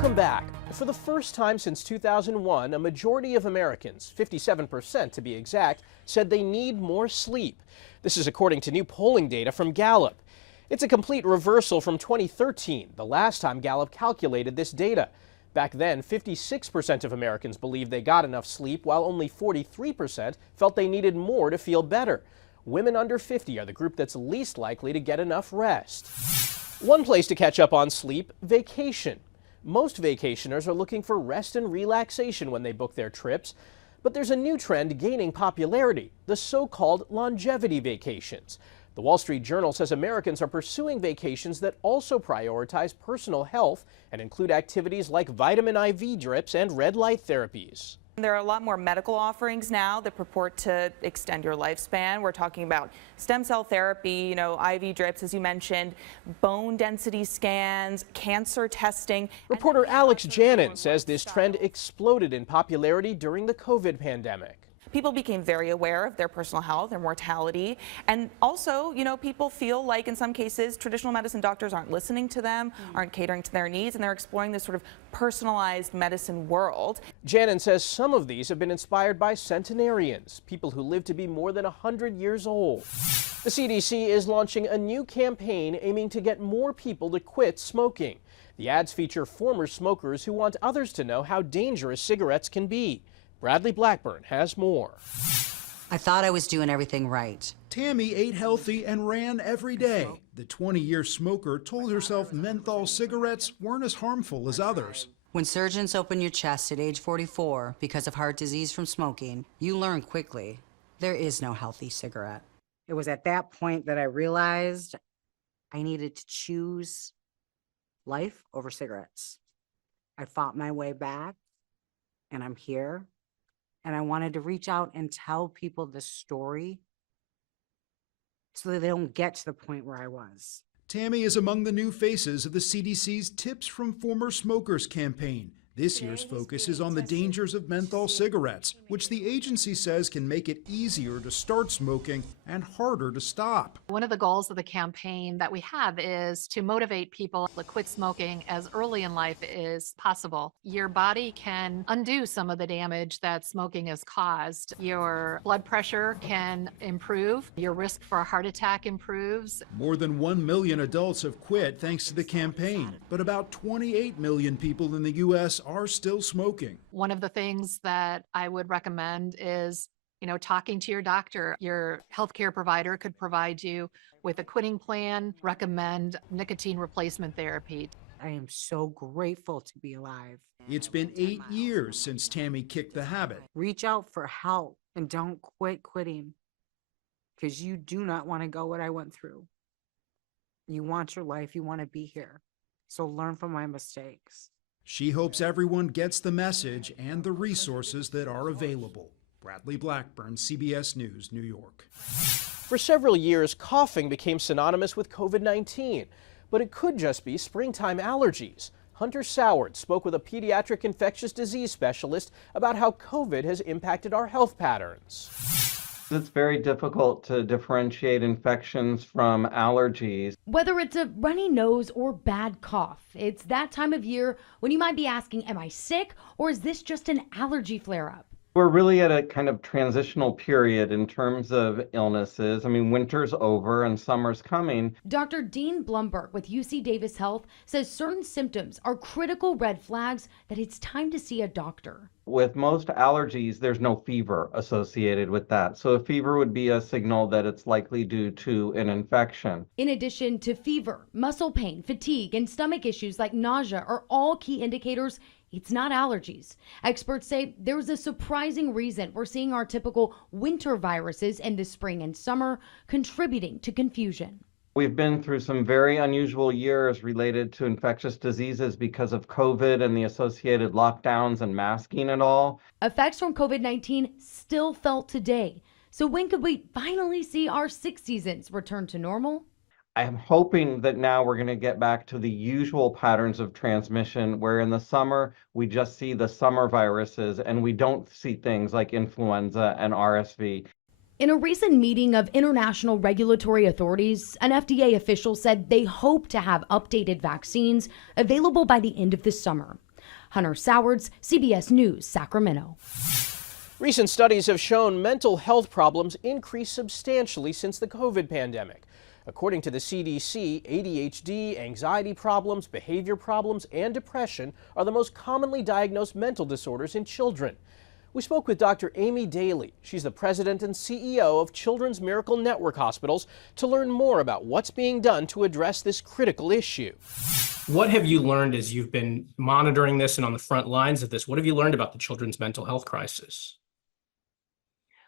Welcome back. For the first time since 2001, a majority of Americans, 57% to be exact, said they need more sleep. This is according to new polling data from Gallup. It's a complete reversal from 2013, the last time Gallup calculated this data. Back then, 56% of Americans believed they got enough sleep, while only 43% felt they needed more to feel better. Women under 50 are the group that's least likely to get enough rest. One place to catch up on sleep: vacation. Most vacationers are looking for rest and relaxation when they book their trips, but there's a new trend gaining popularity: the so-called longevity vacations. The Wall Street Journal says Americans are pursuing vacations that also prioritize personal health and include activities like vitamin IV drips and red light therapies. There are a lot more medical offerings now that purport to extend your lifespan. We're talking about stem cell therapy, IV drips, as you mentioned, bone density scans, cancer testing. Reporter Alex Janin says this trend exploded in popularity during the COVID pandemic. People became very aware of their personal health, their mortality, and also, people feel like in some cases traditional medicine doctors aren't listening to them, aren't catering to their needs, and they're exploring this sort of personalized medicine world. Janin says some of these have been inspired by centenarians, people who live to be more than 100 years old. The CDC is launching a new campaign aiming to get more people to quit smoking. The ads feature former smokers who want others to know how dangerous cigarettes can be. Bradley Blackburn has more. I thought I was doing everything right. Tammy ate healthy and ran every day. The 20-year smoker told herself menthol cigarettes weren't as harmful as others. When surgeons open your chest at age 44 because of heart disease from smoking, you learn quickly there is no healthy cigarette. It was at that point that I realized I needed to choose life over cigarettes. I fought my way back, and I'm here. And I wanted to reach out and tell people this story so that they don't get to the point where I was. Tammy is among the new faces of the CDC's Tips from Former Smokers campaign. This year's focus is on the dangers of menthol cigarettes, which the agency says can make it easier to start smoking and harder to stop. One of the goals of the campaign that we have is to motivate people to quit smoking as early in life as possible. Your body can undo some of the damage that smoking has caused. Your blood pressure can improve. Your risk for a heart attack improves. More than 1 million adults have quit thanks to the campaign, but about 28 million people in the U.S. are still smoking. One of the things that I would recommend is, talking to your doctor. Your healthcare provider could provide you with a quitting plan, recommend nicotine replacement therapy. I am so grateful to be alive. It's been 8 years since Tammy kicked the habit. Reach out for help and don't quit quitting, because you do not want to go what I went through. You want your life, you want to be here. So learn from my mistakes. She hopes everyone gets the message and the resources that are available. Bradley Blackburn, CBS News, New York. For several years, coughing became synonymous with COVID-19, but it could just be springtime allergies. Hunter Soward spoke with a pediatric infectious disease specialist about how COVID has impacted our health patterns. It's very difficult to differentiate infections from allergies. Whether it's a runny nose or bad cough, it's that time of year when you might be asking, am I sick, or is this just an allergy flare-up? We're really at a kind of transitional period in terms of illnesses. Winter's over and summer's coming. Dr. Dean Blumberg with UC Davis Health says certain symptoms are critical red flags that it's time to see a doctor. With most allergies, there's no fever associated with that. So a fever would be a signal that it's likely due to an infection. In addition to fever, muscle pain, fatigue, and stomach issues like nausea are all key indicators it's not allergies. Experts say there's a surprising reason we're seeing our typical winter viruses in the spring and summer, contributing to confusion. We've been through some very unusual years related to infectious diseases because of COVID and the associated lockdowns and masking and all. Effects from COVID-19 still felt today. So when could we finally see our sick seasons return to normal? I'm hoping that now we're going to get back to the usual patterns of transmission, where in the summer we just see the summer viruses and we don't see things like influenza and RSV. In a recent meeting of international regulatory authorities, an FDA official said they hope to have updated vaccines available by the end of the summer. Hunter Sowards, CBS News, Sacramento. Recent studies have shown mental health problems increased substantially since the COVID pandemic. According to the CDC, ADHD, anxiety problems, behavior problems, and depression are the most commonly diagnosed mental disorders in children. We spoke with Dr. Amy Daly. She's the president and CEO of Children's Miracle Network Hospitals to learn more about what's being done to address this critical issue. What have you learned as you've been monitoring this and on the front lines of this? What have you learned about the children's mental health crisis?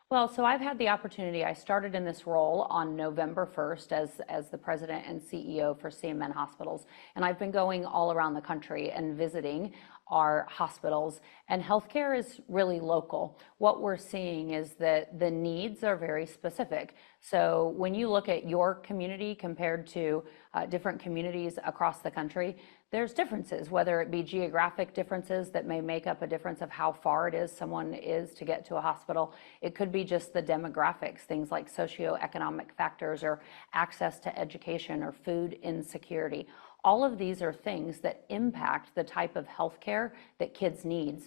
Well, so I've had the opportunity. I started in this role on November 1st as the president and CEO for CMN Hospitals. And I've been going all around the country and visiting our hospitals, and healthcare is really local. What we're seeing is that the needs are very specific. So when you look at your community compared to different communities across the country, there's differences, whether it be geographic differences that may make up a difference of how far it is someone is to get to a hospital. It could be just the demographics, things like socioeconomic factors or access to education or food insecurity. All of these are things that impact the type of healthcare that kids need.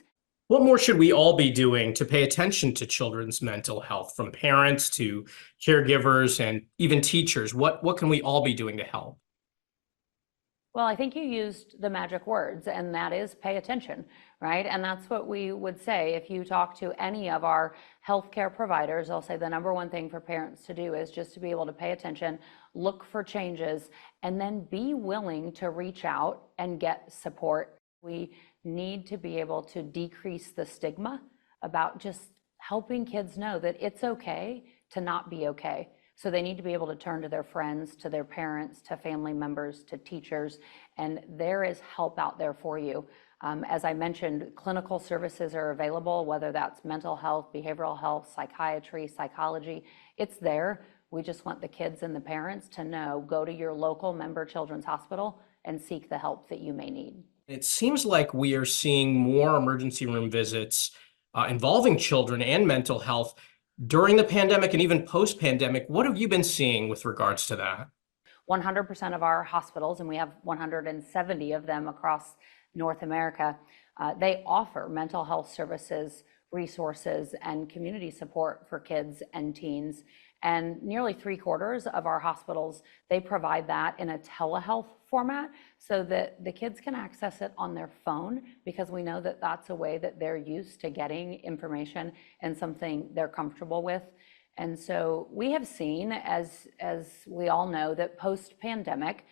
What more should we all be doing to pay attention to children's mental health, from parents to caregivers and even teachers? What can we all be doing to help? Well, I think you used the magic words, and that is pay attention, right? And that's what we would say. If you talk to any of our healthcare providers, they'll say the number one thing for parents to do is just to be able to pay attention, look for changes, and then be willing to reach out and get support. We need to be able to decrease the stigma about just helping kids know that it's okay to not be okay. So they need to be able to turn to their friends, to their parents, to family members, to teachers, and there is help out there for you. As I mentioned, clinical services are available, whether that's mental health, behavioral health, psychiatry, psychology. It's there. We just want the kids and the parents to know, go to your local member children's hospital and seek the help that you may need. It seems like we are seeing more emergency room visits involving children and mental health during the pandemic and even post-pandemic. What have you been seeing with regards to that? 100% of our hospitals, and we have 170 of them across North America, they offer mental health services, resources, and community support for kids and teens. And nearly 3/4 of our hospitals, they provide that in a telehealth format so that the kids can access it on their phone, because we know that that's a way that they're used to getting information and something they're comfortable with. And so we have seen, as we all know, that post-pandemic,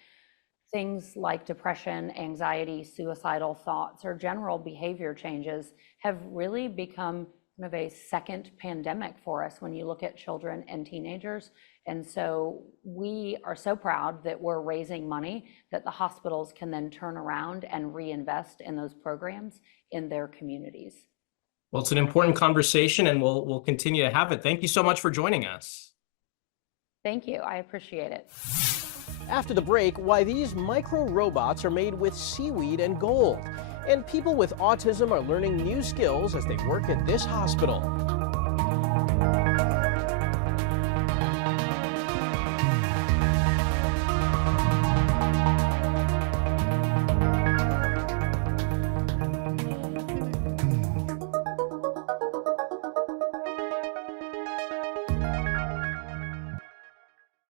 things like depression, anxiety, suicidal thoughts, or general behavior changes have really become kind of a second pandemic for us when you look at children and teenagers. And so we are so proud that we're raising money that the hospitals can then turn around and reinvest in those programs in their communities. Well, it's an important conversation, and we'll continue to have it. Thank you so much for joining us. Thank you. I appreciate it. After the break, why these micro robots are made with seaweed and gold. And people with autism are learning new skills as they work at this hospital.